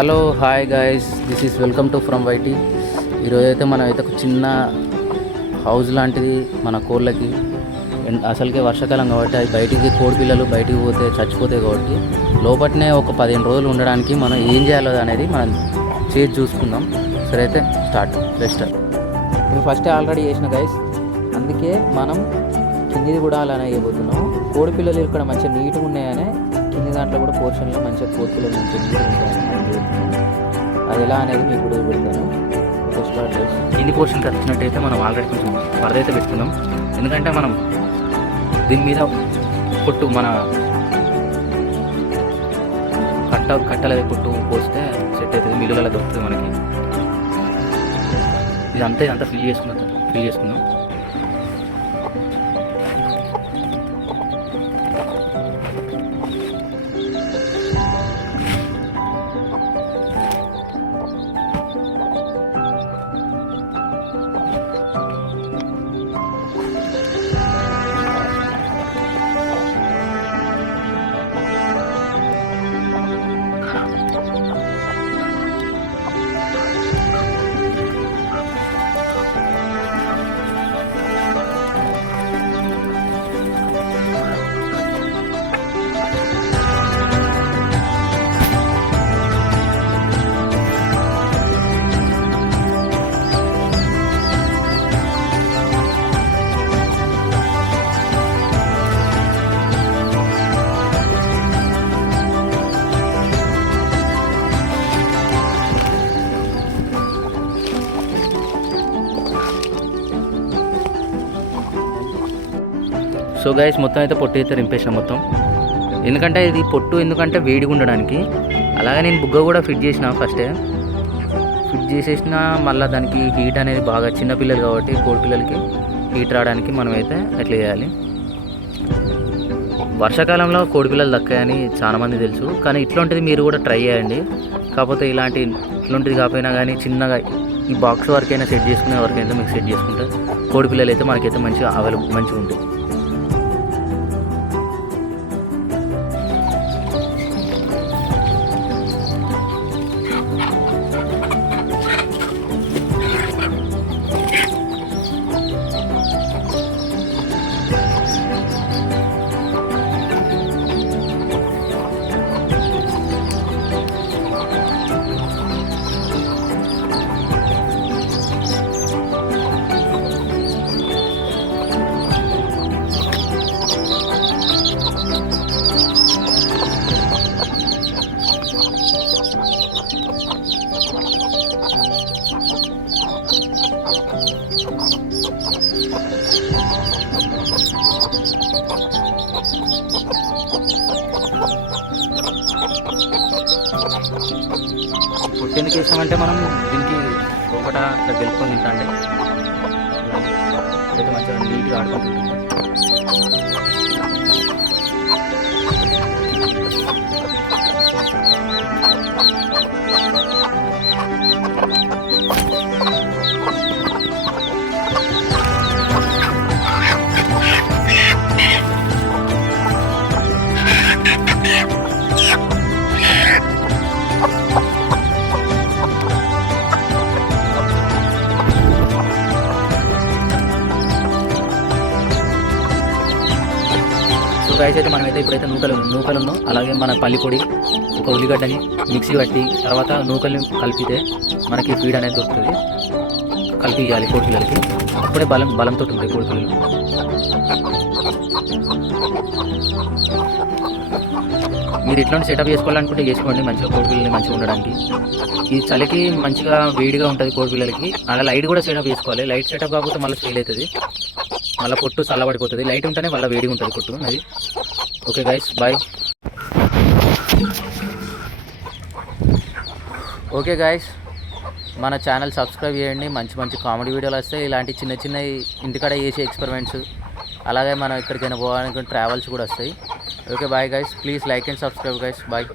Hello hi guys, this is welcome to from YT. ఈరోజు అయితే మనం అయితే ఒక చిన్న హౌస్ లాంటిది మన కోళ్ళకి. అసలుకే వర్షాకాలం కాబట్టి అది బయటికి కోడి పిల్లలు బయటికి పోతే చచ్చిపోతాయి కాబట్టి లోపలనే ఒక 15 రోజులు ఉండడానికి మనం ఏం చేయాలో అనేది మనం చేసి చూసుకుందాం. సరే అయితే స్టార్ట్. మేము ఫస్ట్ ఆల్రెడీ చేసిన గైస్, అందుకే మనం కిందిది కూడా అలానే అయిపోతున్నాం. కోడి పిల్లలు ఇక్కడ మంచిగా నీట్గా ఉన్నాయనే కింది దాంట్లో కూడా పోర్షన్లో మంచిగా కోడి పిల్లలు మంచిగా నీట్గా ఉంటాయని మనం చేస్తున్నాం. అది ఎలా అనేది మీకు కూడా పెడతాను. ఓకే, స్టార్ట్ చేసి కింది పోర్షన్కి వచ్చినట్టయితే మనం ఆల్రెడీ కొంచెం వరదైతే పెట్టుకున్నాం. ఎందుకంటే మనం దీని మీద కొట్టు మన కట్టలది కొట్టు పోస్తే సెట్ అవుతుంది, మిల్లులలో దొరుకుతుంది మనకి. ఇదంతా ఫిల్ చేసుకున్నాం. సో గైస్, మొత్తం అయితే పొట్టు అయితే రింపేసాం మొత్తం. ఎందుకంటే ఇది పొట్టు వేడిగా ఉండడానికి. అలాగే నేను బుగ్గ కూడా ఫిట్ చేసేసిన మళ్ళీ దానికి హీట్ అనేది బాగా, చిన్నపిల్లలు కాబట్టి కోడి పిల్లలకి హీట్ రావడానికి మనం అయితే అట్లా చేయాలి. వర్షాకాలంలో కోడి పిల్లలు దక్కాయని చాలామంది తెలుసు, కానీ ఇట్లాంటిది మీరు కూడా ట్రై చేయండి. కాకపోతే ఇట్లాంటిది కాకపోయినా కానీ చిన్నగా ఈ బాక్స్ వరకైనా సెట్ చేసుకునే వరకైతే మీకు సెట్ చేసుకుంటే కోడి పిల్లలు అయితే మనకైతే మంచిగా మంచిగా ఉంటాయి. పొట్టు ఎందుకు వేసామంటే మనం దీనికి ఒకట ఇట్లా గెలుపుకొని తింటా అంటే అయితే మంచిగా నీట్గా ఆడుకుంటుంటుంది. గైస్, అయితే మనమైతే ఇప్పుడైతే నూకలను అలాగే మన పల్లి పొడి, ఒక ఉల్లిగడ్డని మిక్సీ పట్టి తర్వాత నూకల్ని కలిపితే మనకి ఫీడ్ అనేది దొరుకుతుంది. కలిపి ఇవ్వాలి కోడి పిల్లలకి, అప్పుడే బలంతో ఉంటాయి కోడి పిల్లలు. మీరు ఇట్లాంటి సెటప్ చేసుకోవాలనుకుంటే చేసుకోండి, మంచిగా కోడి పిల్లల్ని మంచిగా ఉండడానికి. ఈ చలికి మంచిగా వేడిగా ఉంటుంది కోడి పిల్లలకి. అలా లైట్ కూడా సెటప్ చేసుకోవాలి. లైట్ సెటప్ కాకపోతే మళ్ళీ ఫెయిల్ అవుతుంది, మళ్ళీ పొట్టు చల్లబడిపోతుంది. లైట్ ఉంటేనే మళ్ళీ వేడిగా ఉంటుంది పొట్టు అది. Okay guys, bye. Okay guys, మన ఛానల్ సబ్స్క్రైబ్ చేయండి. మంచి కామెడీ వీడియోలు వస్తాయి. ఇలాంటి చిన్న ఇంటికాడ చేసే ఎక్స్పెరిమెంట్స్, అలాగే మనం ఎక్కడికైనా పోవాలనుకుంటే ట్రావెల్స్ కూడా వస్తాయి. Okay bye guys, please like and subscribe guys, bye.